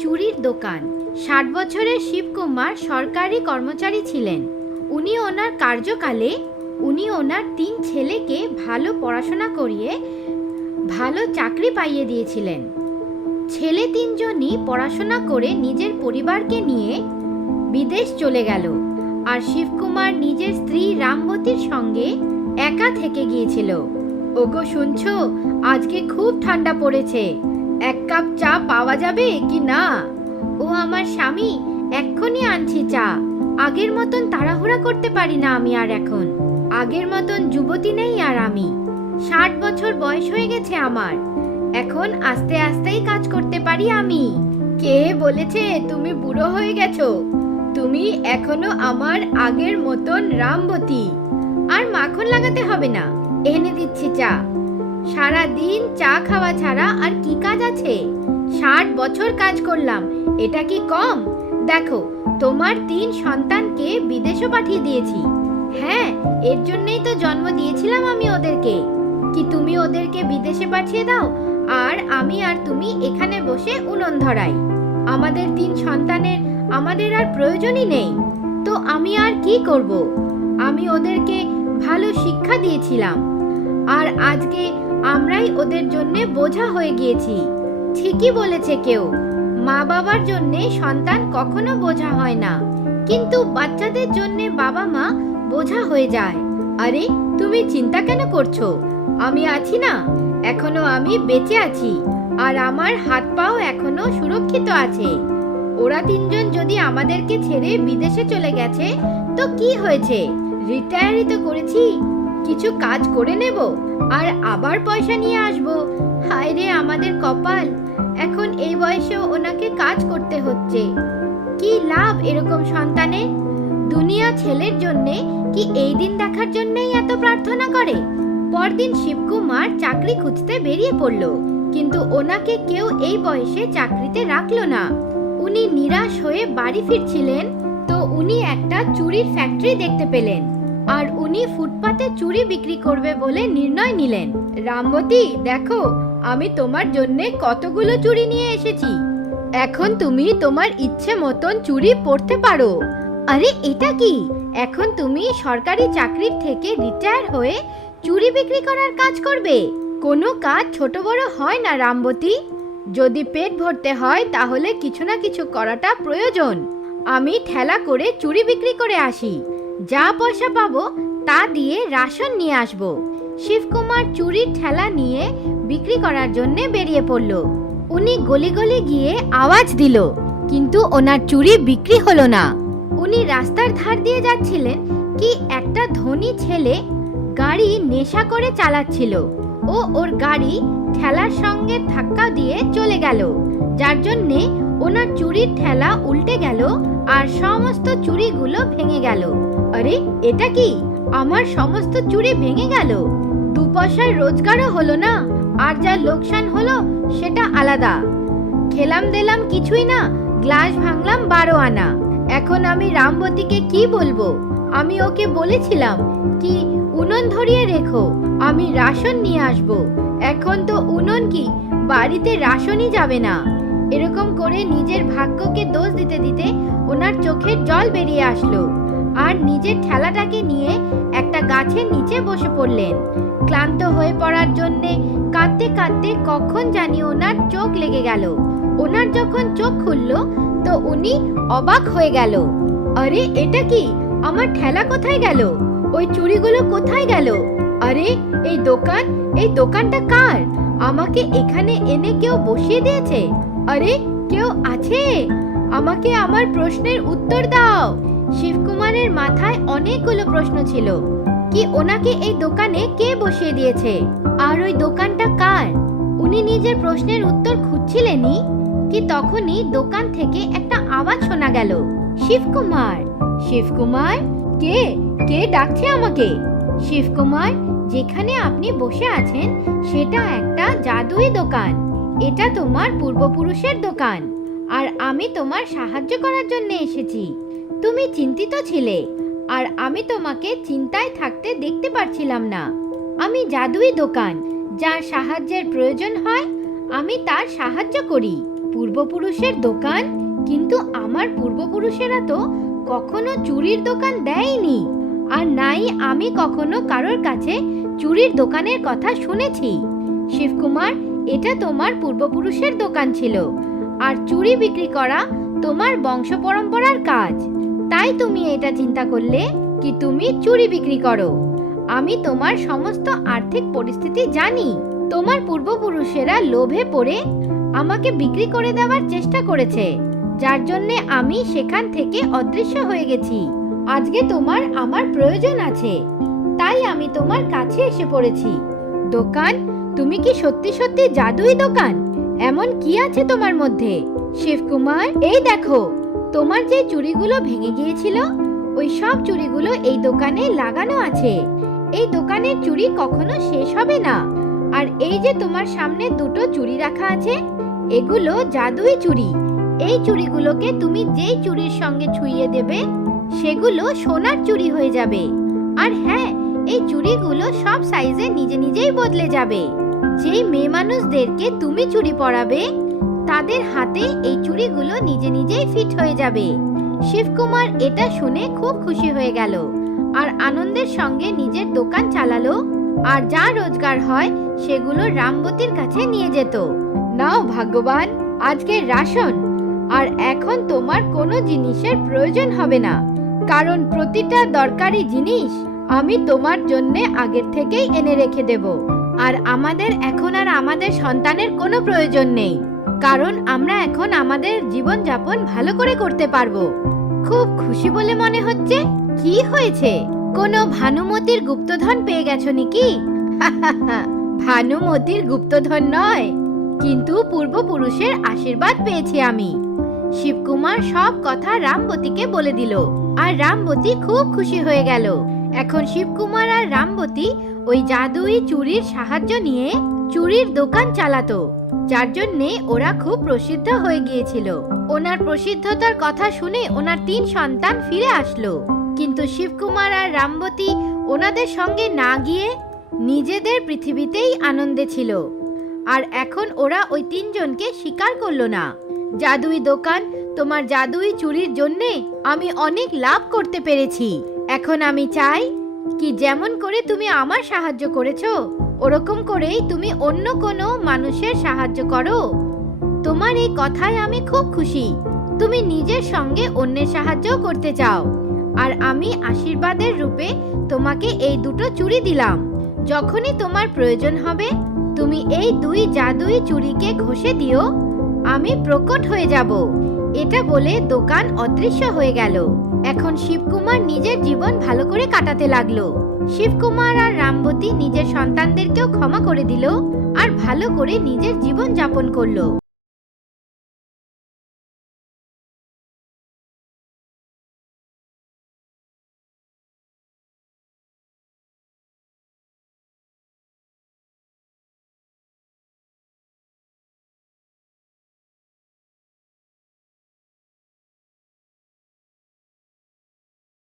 চুরির দোকান। 60 বছরের শিবকুমার সরকারি কর্মচারী ছিলেন। উনি ওনার কার্যকালে উনি ওনার 3 ছেলেকে ভালো পড়াশোনা করিয়ে ভালো চাকরি পাইয়ে দিয়েছিলেন। ছেলে 3 জনই পড়াশোনা করে নিজের পরিবারকে নিয়ে বিদেশ চলে গেল, আর শিবকুমার নিজের স্ত্রী রামবতীর সঙ্গে একা থেকে গিয়েছিল। ওগো শুনছো, আজকে খুব ঠান্ডা পড়েছে, 1 কাপ চা পাওয়া যাবে কি না? ও আমার স্বামী, এক্ষুনি আনছি চা। আগের মতন তাড়াহুড়া করতে পারি না আমি আর এখন। আগের মতন যুবতী নেই আর আমি। 60 বছর বয়স হয়ে গেছে আমার। এখন আস্তে আস্তেই কাজ করতে পারি আমি। কে বলেছে তুমি বুড়ো হয়ে গেছো? তুমি এখনো আমার আগের মতন রামবতী। আর মাখন লাগাতে হবে না, এনে দিচ্ছি চা। সারা দিন চা খাওয়া ছাড়া আর কি কাজ আছে? 60 বছর কাজ করলাম, এটা কি কম? দেখো, তোমার 3 সন্তানকে বিদেশে পাঠিয়ে দিয়েছি। হ্যাঁ, এর জন্যই তো জন্ম দিয়েছিলাম আমি ওদেরকে। কি তুমি ওদেরকে বিদেশে পাঠিয়ে দাও, আর আমি আর তুমি এখানে বসে উনুন ধরাই? আমাদের 3 সন্তানের আমাদের আর প্রয়োজনই নেই তো আমি আর কি করব? আমি ওদেরকে ভালো শিক্ষা দিয়েছিলাম, আর আজকে আমরাই ওদের জন্য বোঝা হয়ে গিয়েছি। ঠিকই বলেছে কেউ, মা বাবার জন্য সন্তান কখনো বোঝা হয় না, কিন্তু বাচ্চাদের জন্য বাবা মা বোঝা হয়ে যায়। আরে তুমি চিন্তা কেন করছো? আমি আছি না, এখনো আমি বেঁচে আছি, আর আমার হাত পাও এখনো সুরক্ষিত আছে। ওরা 3 জন যদি আমাদেরকে ছেড়ে বিদেশে চলে গেছে তো কি হয়েছে? রিটায়ারই তো করেছি, কিছু কাজ করে নেব আর আবার পয়সা নিয়ে আসব। হায় রে আমাদের কপাল, এখন এই বয়সেও ওনাকে কাজ করতে হচ্ছে। কি লাভ এরকম সন্তানের? দুনিয়া ছেলের জন্যে কি এই দিন দেখার জন্যই এত প্রার্থনা করে? পরদিন শিবকুমার চাকরি খুঁজতে বেরিয়ে পড়ল, কিন্তু ওনাকে কেউ এই বয়সে চাকরিতে রাখলো না। উনি নিরাশ হয়ে বাড়ি ফিরছিলেন তো উনি একটা চুড়ির ফ্যাক্টরি দেখতে পেলেন, আর উনি ফুটপাতে চুড়ি বিক্রি করবে বলে নির্ণয় নিলেন। রামবতী, দেখো আমি তোমার জন্য কতগুলো চুড়ি নিয়ে এসেছি। এখন তুমি তোমার ইচ্ছে মতন চুড়ি পরতে পারো। আরে এটা কি? এখন তুমি সরকারি চাকরির থেকে রিটায়ার হয়ে চুড়ি বিক্রি করার কাজ করবে? কোনো কাজ ছোট বড় হয় না রামবতী। যদি পেট ভরতে হয় তাহলে কিছু না কিছু করাটা প্রয়োজন। আমি ঠেলা করে চুড়ি বিক্রি করে আসি, যা পয়সা পাবো তা দিয়ে রাশন নিয়ে আসব। শিবকুমার চুড়ির ঠেলা নিয়ে বিক্রি করার জন্য বেরিয়ে পড়ল। উনি গলি গলি গিয়ে আওয়াজ দিল, কিন্তু ওনার চুড়ি বিক্রি হলো না। উনি রাস্তার ধার দিয়ে যাচ্ছিলেন কি একটা ধনী ছেলে গাড়ি নেশা করে চালাচ্ছিল ও ওর গাড়ি ঠেলার সঙ্গে ধাক্কা দিয়ে চলে গেল, যার জন্যে ওনার চুড়ির ঠেলা উল্টে গেল আর সমস্ত চুড়িগুলো ভেঙে গেল। আরে এটা কি? আমার সমস্ত চুড়ি ভেঙে গেল। 2 পয়সার রোজগারও হলো না, আর যা লোকসান হলো সেটা আলাদা। খেলাম দিলাম কিছুই না, গ্লাস ভাঙলাম 12 আনা। এখন আমি রামবতীকে কি বলবো? আমি ওকে বলেছিলাম কি উনুন ধরিয়ে রেখো, আমি রাশন নিয়ে আসবো। এখন তো উনুন কি, বাড়িতে রাশনই যাবে না। এরকম করে নিজের ভাগ্যকে দোষ দিতে দিতে ওনার চোখের জল বেরিয়ে আসলো, আর নিজের ঠেলাটাকে নিয়ে একটা গাছের নিচে বসে পড়লেন। ক্লান্ত হয়ে পড়ার জন্যে কাঁদতে কাঁদতে কখন জানি ওনার চোখ লেগে গেল। ওনার যখন চোখ খুলল তো উনি অবাক হয়ে গেল। আরে এটা কি? আমার ঠেলা কোথায় গেল? ওই চুড়িগুলো কোথায় গেল? আরে এই দোকানটা কার? আমাকে এখানে এনে কেউ বসিয়ে দিয়েছে। আরে কেউ আছে? আমাকে আমার প্রশ্নের উত্তর দাও। শিবকুমারের মাথায় অনেকগুলো প্রশ্ন ছিল। কি ওনাকে এই দোকানে কে বসিয়ে দিয়েছে, আর ওই দোকানটা কার? উনি নিজের প্রশ্নের উত্তর খুঁজছিলেনই কি তখনই দোকান থেকে একটা আওয়াজ শোনা গেল, শিবকুমার, শিবকুমার। কে কে ডাকছে আমাকে? শিবকুমার, যেখানে আপনি বসে আছেন সেটা একটা জাদুই দোকান। এটা তোমার পূর্বপুরুষের দোকান, আর আমি তোমার সাহায্য করার জন্য এসেছি। তুমি চিন্তিত ছিলে, আর আমি তোমাকে চিন্তায় থাকতে দেখতে পারছিলাম না। আমি জাদুই দোকান, যার সাহায্যের প্রয়োজন হয় আমি তার সাহায্য করি। পূর্বপুরুষের দোকান, কিন্তু আমার পূর্বপুরুষেরা তো কখনো চুরির দোকান দেয়নি, আর নাই আমি কখনো কারোর কাছে চুরির দোকানের কথা শুনেছি। শিবকুমার, এটা তোমার পূর্বপুরুষের দোকান ছিল, আর চুরি বিক্রি করা তোমার বংশ পরম্পরার কাজ। তাই তুমি এটা চিন্তা করলে কি তুমি চুরি বিক্রি করো। আমি তোমার সমস্ত আর্থিক পরিস্থিতি জানি। তোমার পূর্বপুরুষেরা লোভে পড়ে আমাকে বিক্রি করে দেওয়ার চেষ্টা করেছে, যার জন্যে আমি সেখান থেকে অদৃশ্য হয়ে গেছি। আজকে তোমার আমার প্রয়োজন আছে, তাই আমি তোমার কাছে এসে পড়েছি। দোকান? তুমি কি সত্যি সত্যি জাদুই দোকান? এমন কি আছে তোমার মধ্যে? শিবকুমার, এই দেখো, তোমার যে চুড়িগুলো ভেঙে গিয়েছিল ওই সব চুড়িগুলো এই দোকানে লাগানো আছে। এই দোকানের চুড়ি কখনো শেষ হবে না। আর এই যে তোমার সামনে দুটো চুড়ি রাখা আছে, এগুলো জাদুই চুড়ি। এই চুড়িগুলোকে তুমি যেই চুড়ির সঙ্গে ছুঁয়ে দেবে সেগুলো সোনার চুড়ি হয়ে যাবে। আর হ্যাঁ, এই চুড়িগুলো সব সাইজে নিজে নিজেই বদলে যাবে। যেই মেয়ে মানুষদেরকে তুমি চুড়ি পরাবে তাদের হাতে এই চুড়িগুলো নিজে নিজেই ফিট হয়ে যাবে। শিবকুমার এটা শুনে খুব খুশি হয়ে গেল আর আনন্দের সঙ্গে নিজের দোকান চালালো, আর যা রোজগার হয় সেগুলো রামবতীর কাছে নিয়ে যেত। নাও ভাগ্যবান, আজকের রাশন। আর এখন তোমার কোনো জিনিসের প্রয়োজন হবে না, কারণ প্রতিটা দরকারি জিনিস আমি তোমার জন্য আগের থেকেই এনে রেখে দেব। আর আমাদের এখন আর আমাদের সন্তানের কোনো প্রয়োজন নেই, কারণ আমরা এখন আমাদের জীবনযাপন ভালো করে করতে পারবো। খুব খুশি বলে মনে হচ্ছে। কি হয়েছে? কোনো ভানুমতির গুপ্তধন পেয়ে গেছো নাকি? ভানুমতির গুপ্তধন নয়, কিন্তু পূর্বপুরুষের আশীর্বাদ পেয়েছি আমি। শিবকুমার সব কথা রামবতীকে বলে দিল, আর রামবতী খুব খুশি হয়ে গেল। এখন শিবকুমার আর রামবতী ওই জাদুই চুরির সাহায্য নিয়ে চুরির দোকান চালাতো, যার জন্যে ওরা খুব প্রসিদ্ধ হয়ে গিয়েছিল। ওনার প্রসিদ্ধতার কথা শুনে ওনার 3 সন্তান ফিরে আসলো, কিন্তু শিবকুমার আর রামবতী ওনাদের সঙ্গে না গিয়ে নিজেদের পৃথিবীতেই আনন্দে ছিল। আর এখন ওরা ওই 3 জনকে স্বীকার করলো না। জাদুই দোকান, তোমার জাদুই চুরির জন্যে আমি অনেক লাভ করতে পেরেছি। এখন আমি চাই কি যেমন করে তুমি আমার সাহায্য করেছো ওরকম করেই তুমি অন্য কোনো মানুষের সাহায্য করো। তোমার এই কথায় আমি খুব খুশি। তুমি নিজের সঙ্গে অন্যের সাহায্য করতে চাও, আর আমি আশীর্বাদের রূপে তোমাকে এই দুটো চুড়ি দিলাম। যখনই তোমার প্রয়োজন হবে তুমি এই 2 জাদুই চুড়িকে ঘষে দিও, আমি প্রকট হয়ে যাব। এটা বলে দোকান অদৃশ্য হয়ে গেল। এখন শিবকুমার নিজের জীবন ভালো করে কাটাতে লাগলো। শিবকুমার আর রামবতী নিজের সন্তানদেরকেও ক্ষমা করে দিল আর ভালো করে নিজের জীবন যাপন করলো।